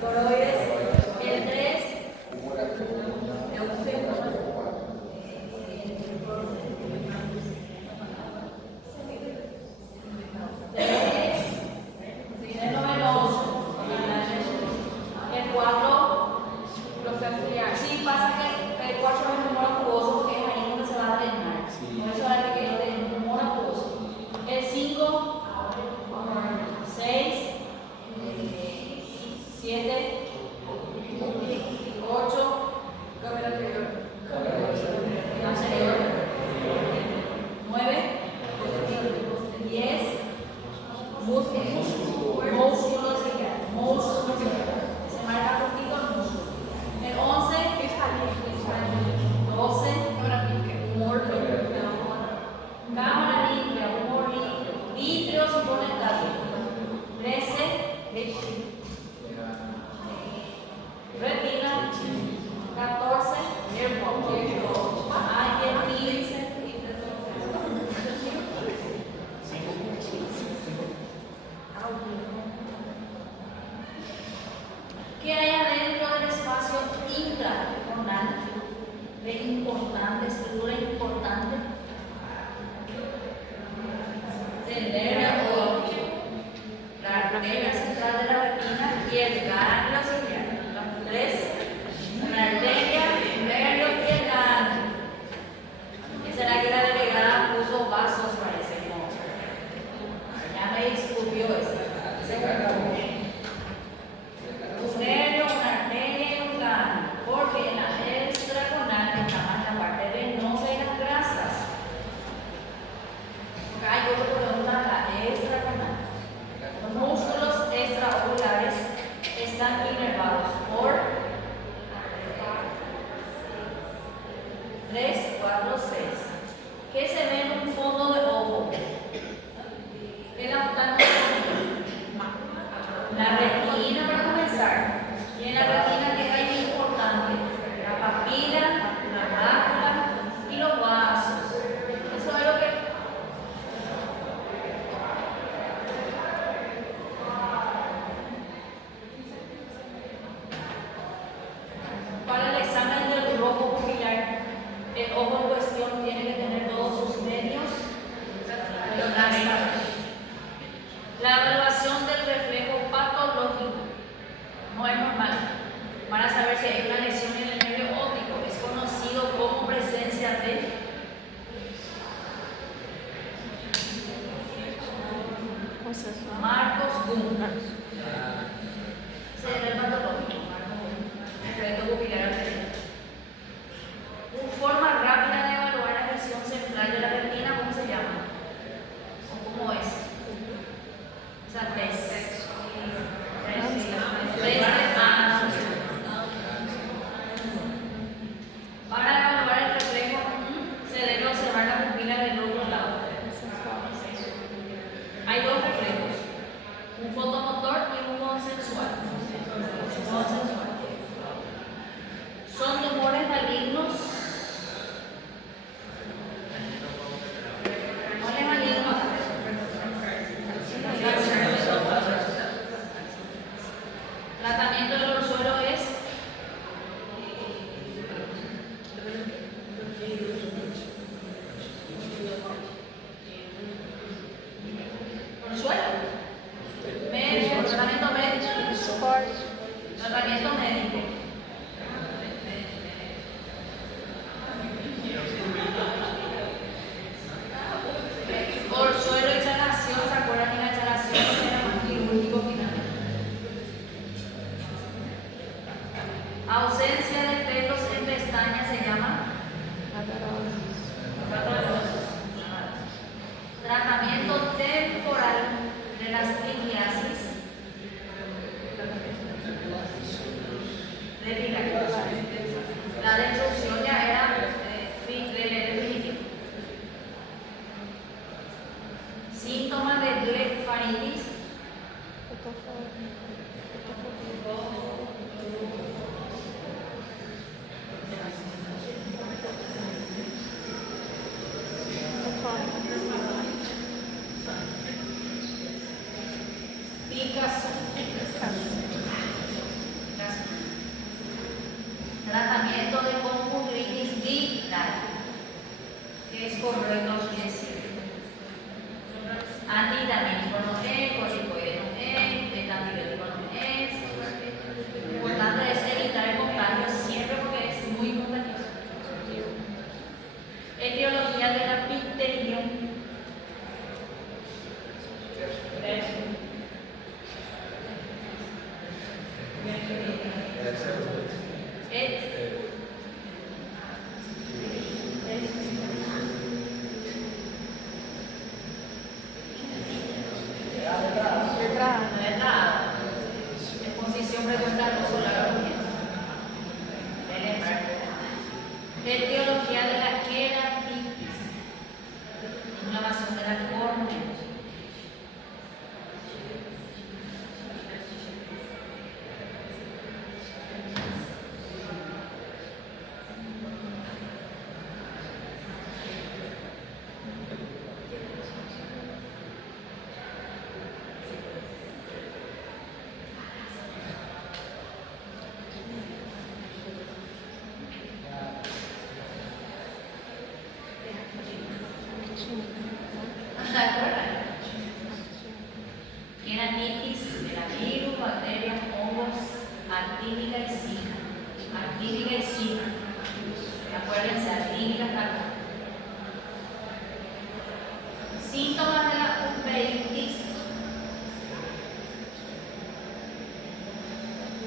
Coroides, el 3, el novenoso, el 4, sí, pasa que el 4 es el humor acuoso porque es ahí donde se va a drenar. Por eso hay que tener un humor acuoso. El 5, 6, 7, 8, anterior, 9, 10, músculos, se marca poquito el músculo. El 11, 12, humor cámara limpia, humor limpio, vitrio se pone en la 13, retina, 14, hay 15, ¿qué hay adentro del espacio intracoronal? De importante, estructura importante. El nervio óptico, la arteria central de la retina y el ganglio ciliar. Los 3, la arteria, el nervio y el ganglio. Esa era que la delegada puso vasos, parece, no. Ya me discutió ese. Un nervio, una arteria y un ganglio. Porque en la extraconal está más la parte venosa y las grasas. Acá yo le pregunto la extraconal. Los músculos extraoculares están inervados por 3, 4, 6. ¿Qué se ve en un fondo de ojo? ¿Qué es la retina para comenzar? Y en la retina, ¿qué hay importante? La papila, la mácula y los vasos. Eso es lo que para el examen del globo pupilar, el ojo en cuestión tiene que tener todos sus medios. La evaluación del reflejo patológico no es normal. Para saber si hay una lesión en el nervio óptico, es conocido como presencia de Marcos Gunn. Cerebro patológico, efecto pupilar arterial. Forma rápida de evaluar la región central de la retina, ¿cómo se llama? ¿O cómo es? O sea, test. Para evaluar el reflejo, se debe observar la pupila del otro lado. Hay dos reflejos, un fotomotor y un consensual. Son tumores malignos. ¿Cuál es maligno? Tratamiento del orzuelo es orzuelo. Médico, tratamiento médico. Tratamiento médico. Orzuelo y chalación, ¿se acuerdan que la chalación era más quirúrgico finalmente? Ausencia de pelos en pestañas se llama tratamiento temporal de las litiasis. Picazón. Tratamiento de conjuntivitis viral, que es correcto decir. Antihistamínico no es, corticoide no es, antibiótico no es. Lo importante es evitar el contagio siempre porque es muy contagioso. Etiología de la difteria. Exposición frecuente al luz solar. Etiología de la queratitis. Inflamación de la córnea. Queratitis de la virus, bacterias, hongos, actínica y zika. Actínica y zika. Acuérdense, actínica está. Síntomas de la uveitis.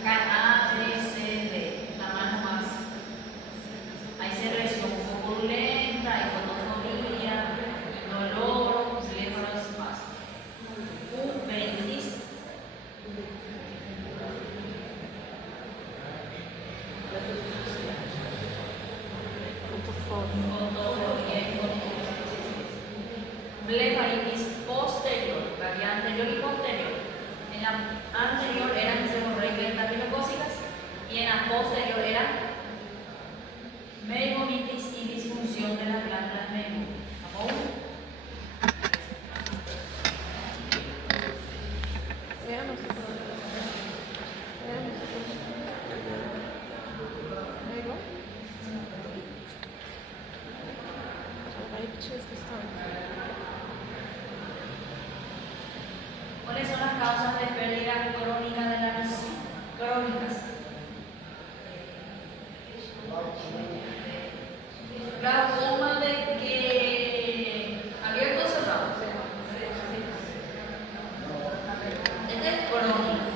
Acá A, B, C, D. La mano más. Hay secreción un poco lenta, hay fotofobia, dolor, blefarospasmo. Uveitis. Blefaritis posterior, había anterior y posterior. En la anterior eran seborreica y tapilocócicas y en la posterior era meningitis y disfunción de las glándulas meningitis. ¿Vamos? ¿Cuáles son las causas de pérdida crónica de la visión? Crónicas. Glaucoma de que abierto o cerrado. Este es crónico.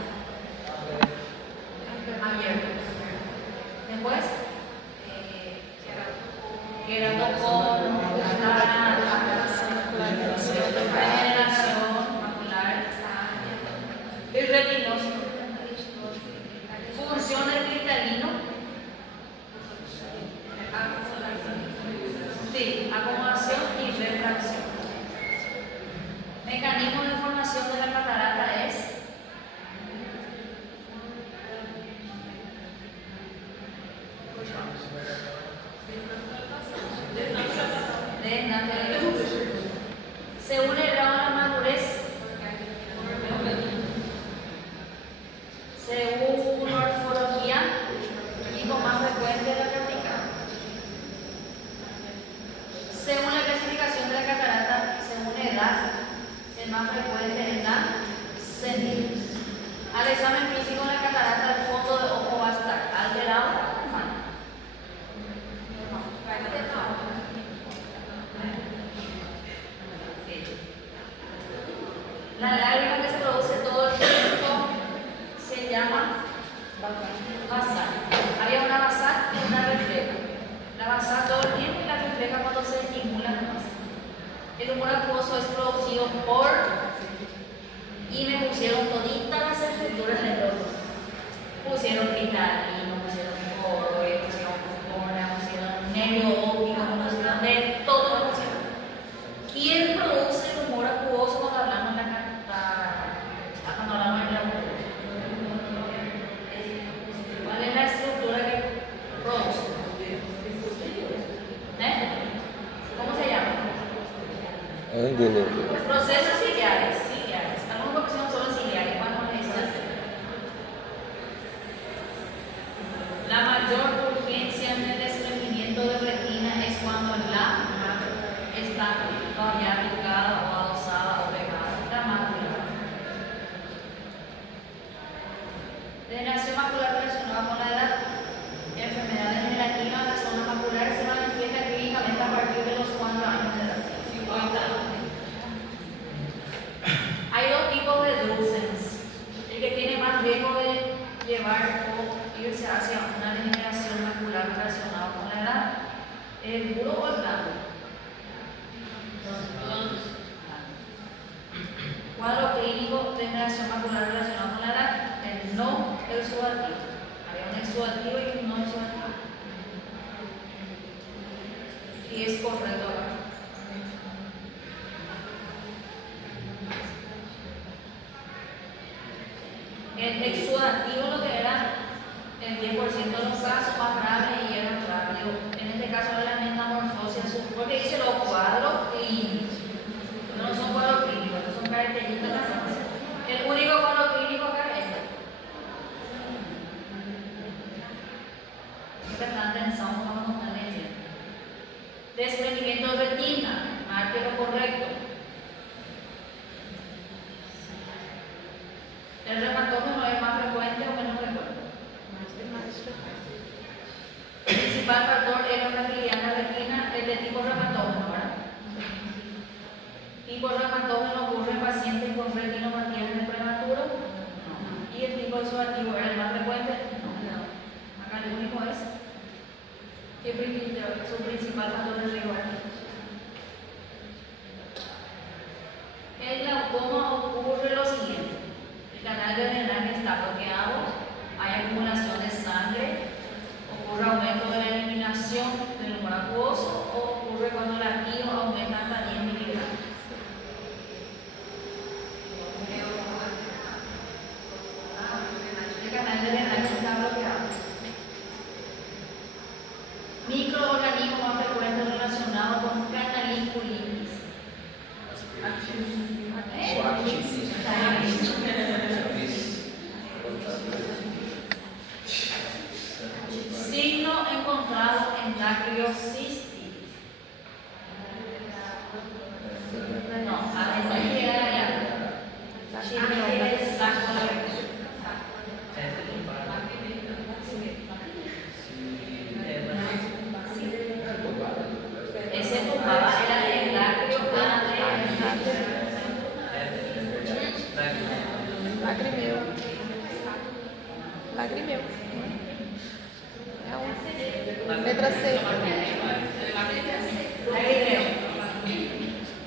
Abierto. Después, queratocono, degeneración macular, el retinoso, función del cristalino. Sí, acomodación y refracción. Mecanismo de formación de la catarata es según el grado de la madurez, según morfología y lo más frecuente de la práctica. Según la clasificación de la catarata, según edad, el más frecuente es la senil. Al examen físico de la catarata, el fondo de ojo va a estar alterado o normal. La lágrima que se produce todo el tiempo se llama basal. Había una basal y una refleja. La basal todo el tiempo y la refleja cuando se estimula más. El humor acuoso es producido por, y me pusieron toditas las estructuras del ojo. Pusieron cristalino, pusieron cobre, pusieron córnea, pusieron nervio óptico, pusieron de todo lo pusieron. ¿Quién produce el humor acuoso cuando hablamos de la cuando hablamos de la ¿cuál es la estructura que produce? ¿Cómo se llama? Procesos ciliares. Algunos profesionales solo ciliares. más riesgo de llevar o irse hacia una degeneración macular relacionada con la edad. ¿El puro o el blanco? Cuadro clínico de degeneración macular relacionada con la edad, el no exudativo. Había un exudativo y un no exudativo. Y es correcto acá. El exudativo lo que era el 10% de los casos más graves y era rápido. En este caso era la metamorfosis, porque dice los cuadros clínicos. No son cuadros clínicos, estos son características. El único cuadro clínico acá es este. Siempre están pensando cuando nos están leyendo. Desprendimiento de retina, marque lo correcto. ¿El reumatógeno es más frecuente o menos frecuente? El principal factor es la fragilidad en la retina, es de tipo reumatógeno, ¿verdad? ¿Tipo reumatógeno ocurre en pacientes con retinopatía en el prematuro? No. ¿Y el tipo exudativo era el más frecuente? No. Acá el único es que su principal factor de riesgo aquí. El glaucoma ocurre lo siguiente. El canal de drenaje está bloqueado, hay acumulación de sangre, ocurre aumento de la eliminación del humor acuoso o ocurre cuando la quimio aumenta hasta 10 miligramos. El canal de drenaje está bloqueado. Microorganismos más frecuentes relacionados con canaliculitis. Signo encontrado en Dacryocystitis. No, además de ese tumbaba era de lacrio Lagrimeu. Letra C.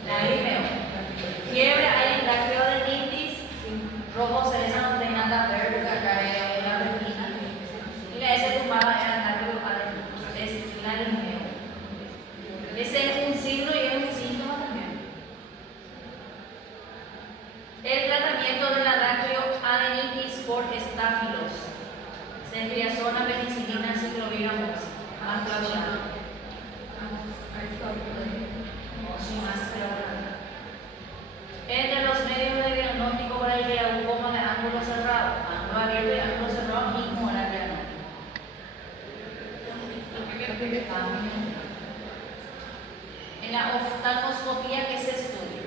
Lagrimeo. Fiebre hay en dacryoadenitis, rojo cereza no tiene nada verde, acá en la retina. Mira, ese tumbaba era dacryoadenitis, es lagrimeo. Ese es un signo y es un síntoma también. El tratamiento de la dacryoadenitis por estáfilos. Ceftriaxona, penicilina, ciclovir, amoxicilina. Entre los medios de diagnóstico para el glaucoma de ángulo cerrado, ángulo abierto y ángulo cerrado, mismo era el diagnóstico. En la oftalmoscopía, ¿qué se estudia?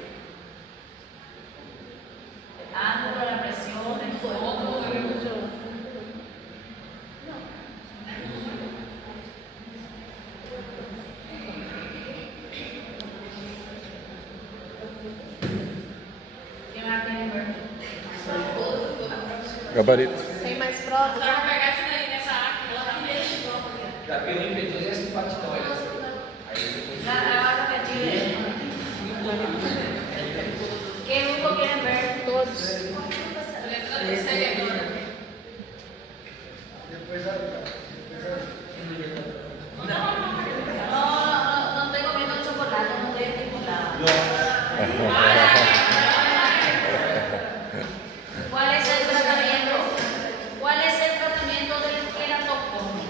El ángulo, la presión, el foco. ¿Qué más tienen que ver? Gabarito. Tem mais provas? ¿Qué grupo quieren ver? Todos. No estoy comiendo chocolate, no estoy estimulada. ¿Cuál es el tratamiento? ¿Cuál es el tratamiento del queratocoma?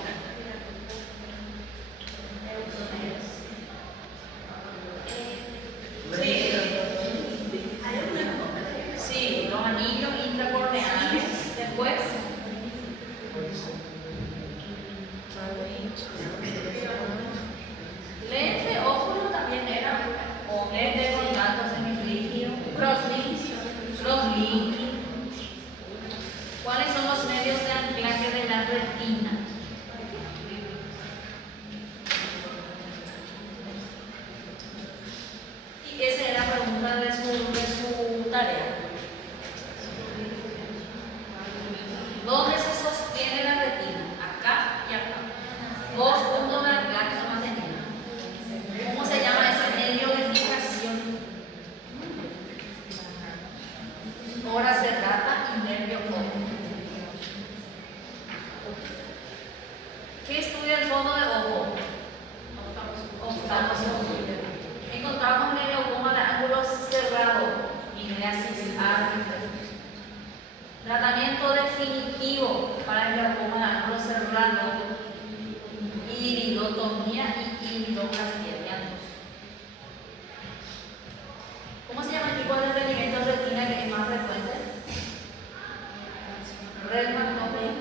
Sí, los anillos intracorneales. Después, lente, óculo también era, o lente de contacto semifrígido, crosslinking. ¿Cuáles son los medios de anclaje de la retina? Y esa era la pregunta de su tarea. Tratamiento definitivo para el glaucoma de ángulo cerrado, iridotomía y iridoplastia. ¿Cómo se llama el tipo de desprendimiento de retina que es más frecuente? Reumatomía.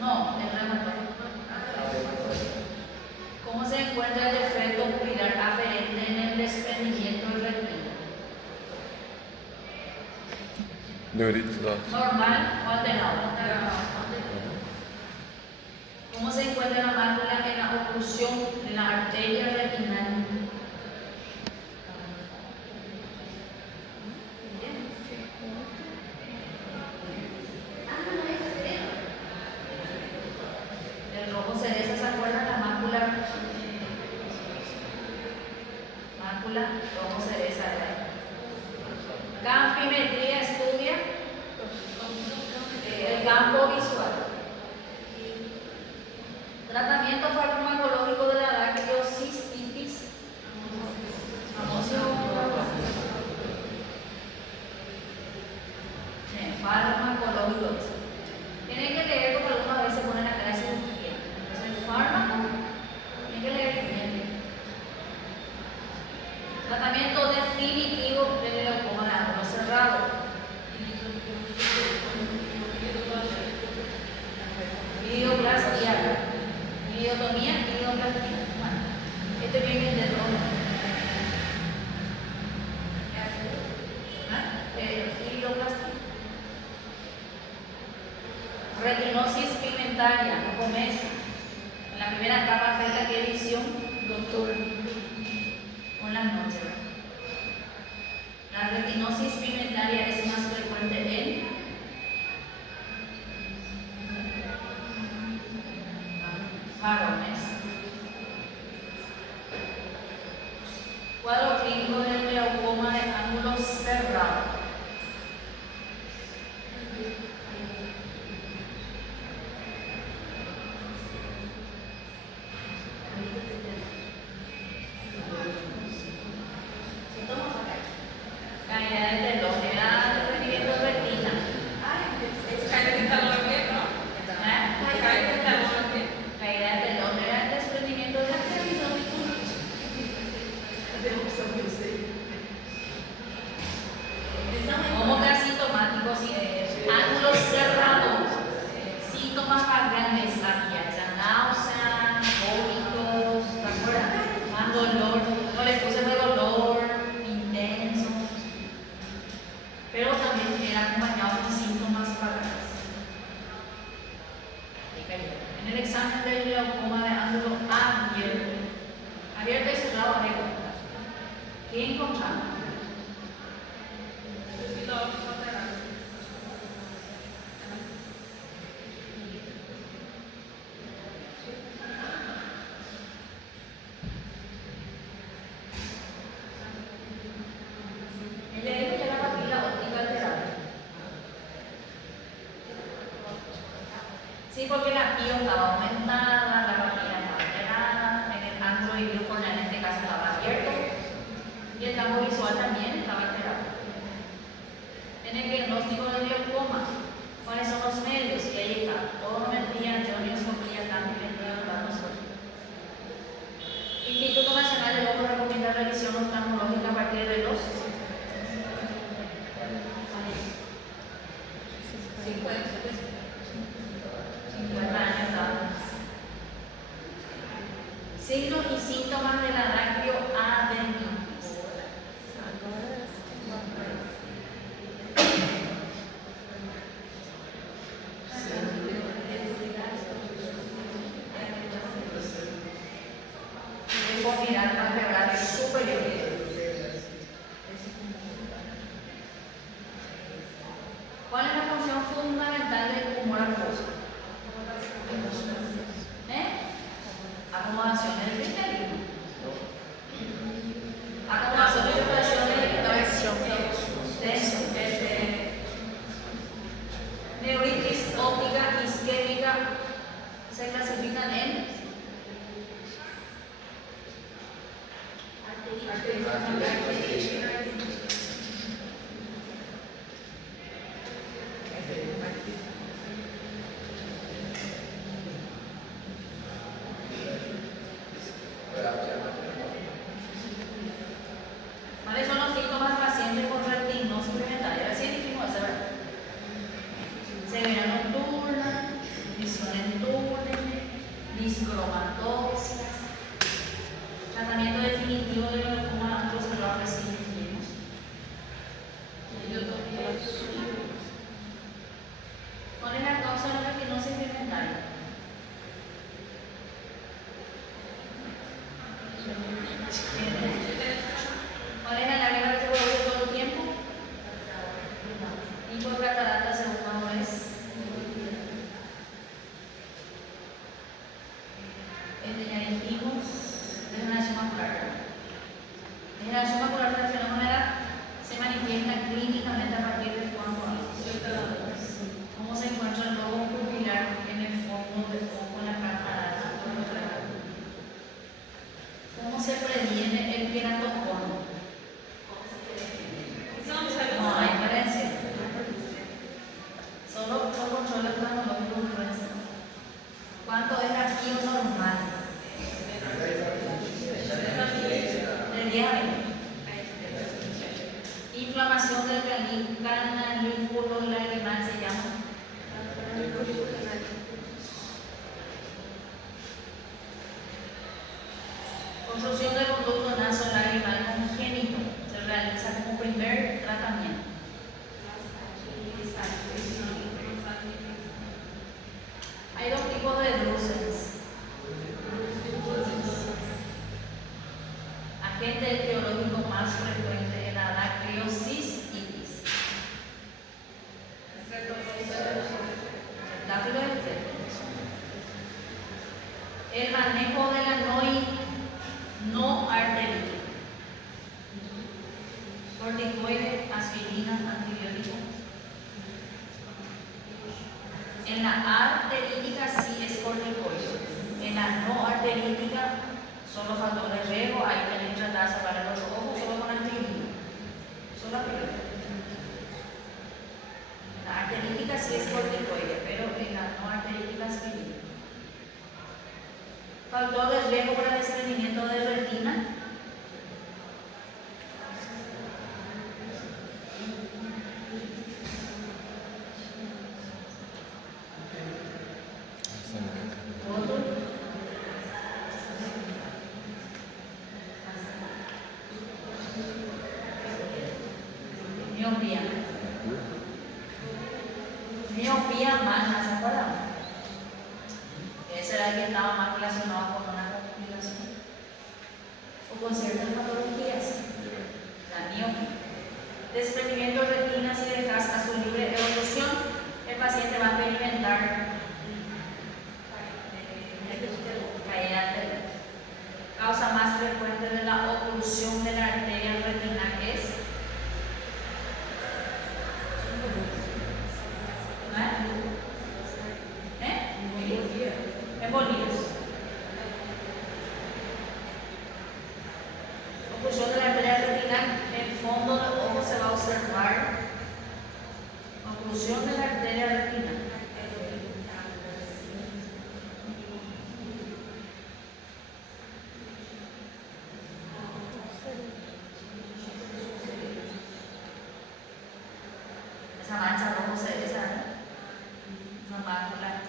No, el reumatomía. ¿Cómo se encuentra el defecto ocular aferente en el desprendimiento de retina? Normal o alterado. ¿Cómo se encuentra la mácula en la oclusión de la arteria retinal? El rojo cereza, ¿se acuerdan? La mácula. Mácula rojo cereza, ¿verdad? Campimetría estudia el campo visual. Tratamiento farmacológico de la dactiocistitis. Farmacológico. Tienen que leer porque algunas veces ponen la clase de cirugía. Entonces, fármaco, tienen que leer bien. Tratamiento definitivo del glaucoma de ángulo cerrado. Irioplastia. Iridotomía, irioplastia. Este viene del rojo. Irioplastia. Retinosis pigmentaria, no comienza. En la primera capa afecta qué visión, doctor. Con las noches. La retinosis pigmentaria es más frecuente en varones. Cuadro clínico del glaucoma de ángulo cerrado. Caída del telón, era el rendimiento de retina. Caída del telón, era el desprendimiento de retina. Como asintomáticos y ángulos cerrados, síntomas más grandes aquí, náusea, vómitos, ¿te acuerdas? Más dolor, no les puse de dolor intenso, pero también era acompañado con síntomas vagas. En el examen del glaucoma de ángulo abierto y cerrado, ¿qué encontramos? El dedo de la papila óptica alterada. Sí, porque la pío estaba aumentada, la papila estaba alterada, en el ángulo iridocorneal en este caso estaba abierto y el campo visual también estaba alterado. En el diagnóstico del glaucoma, ¿cuáles son los medios? Y ahí está, odometría, ionoscopía, campimetría, nosotros. Instituto Nacional del Ojo recomienda revisión oftalmológica a partir de los 50 años. Inflamación del canalículo lagrimal se llama. Construcción del conducto nasolacrimal congénito se realiza como primer tratamiento. Hay dos tipos de bruces. Agente etiológico más frecuente es la dactylocystis. Cetáfilo externo. El manejo de la no arterítica. Corticoide, aspirina, antibiótico. En la arterítica sí es corticoide. En la no arterítica son los factores de riesgo. Ahí tenés que tratar de salvar los ojos solo con aspirina. Solo aspirina. En la arterítica sí es corticoide, pero en la no arterítica aspirina. Factor de riesgo para desprendimiento de retina. Miopía. Miopía magna, ¿se acuerdan? Ese era el que estaba más relacionado con una complicación o con ciertas patologías. La miopía. Desprendimiento de retina si dejas a su libre evolución, el paciente va a experimentar caída arterial. Causa más frecuente de la oclusión de la arteria retina es embolías. Oclusión de la arteria retinal, en fondo del ojo se va a observar oclusión de la arteria retinal. Esa mancha roja se esa mácula.